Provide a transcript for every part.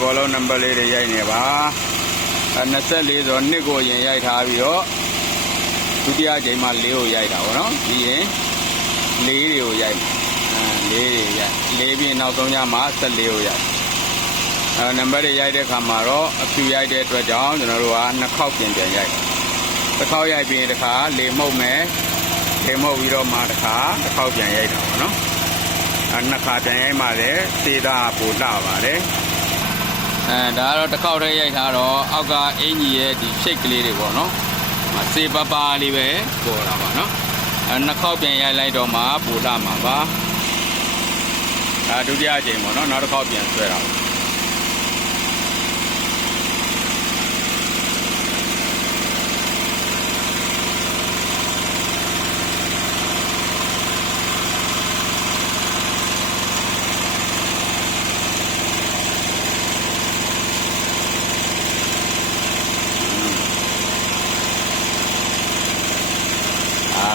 ဘောလုံးနံပါတ်လေးတွေရိုက်နေပါ24ဆိုနှစ်ကိုရင်ရိုက်ထားပြီးတော့ဒုတိယအချိန်မှာ4ကိုရိုက်တာပေါ့နော်ပြီးရင်4တွေကိုရိုက်4တွေရိုက်4ပြီးနောက်ဆုံးညမှာ14ကိုရိုက်နံပါတ်တွေရိုက်တဲ့အခါမှာတော့အဖြူရိုက်တဲ့အတွက်ကြောင့်ကျွန်တော်တို့က2ခေါက်ပြန်ရိုက်တစ်ခေါက်ရိုက်ပြီးတစ်ခါလေမှုတ်မယ်လေမှုတ်ပြီးတော့မှတစ်ခါတစ်ခေါက်ပြန်ရိုက်တာပေါ့နော်နှစ်ခါပြန်ရိုက်မှလည်းစေးသားပို့လာပါတယ်ဒါကတော့တစ်ခေါက်တည်းရိုက်ထားတော့အောက်ကအင်ကြီးရဲ့ဒီရှိတ်ကလေးတွေပေါ့နော်စေးပပလေးပဲပေါ်တာပါနော်နှစ်ခေါက်ပြန်ရိုက်လိုက်တော့မှပို့လာမှာပါဒုတိယအကြိမ်ပေါ့နော်နောက်တစ်ခေါက်ပြန်ဆွဲတာ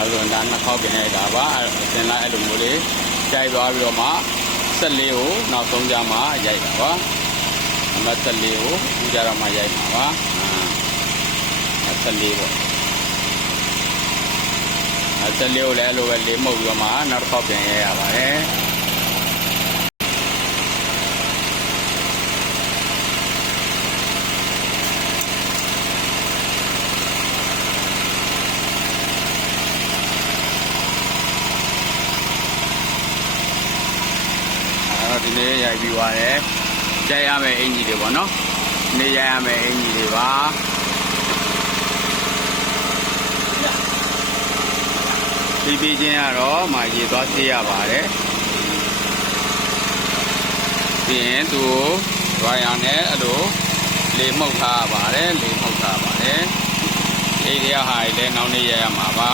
ဆိုတော့နှစ်ခေါက်ပြန်ရိုက်တာပါအစင်လိုက်အဲ့လိုမျိုးလေးကြိုက်သွားပြီးတော့မှ14ကိုနောက်ဆုံးကြမှာရိုက်တာပါနံပါတ်14ကိုဦးကြတော့မှရိုက်မှာပါ14ပေါ့14ကိုလည်းအဲ့လိုပဲလေးမှုတ်ပြီးတော့မှနောက်တစ်ခေါက်ပြန်ရိုက်ရပါတယ်ဒီနေ့ရိုက်ပြီးသွားတယ်ကြိုက်ရမယ့်အင်ကြီးတွေပေါ့နော်နေရိုက်ရမယ့်အင်ကြီးတွေပါပြီးချင်းကတော့မှရေသွားသေးရပါတယ်ပြီးရင်သူဒွိုင်ယာနဲ့အဲ့လိုလေမှုတ်ထားပါတယ်လေမှုတ်ထားပါတယ်ဒီတရားဟာလည်းနောက်နေ့ရိုက်ရမှာပါ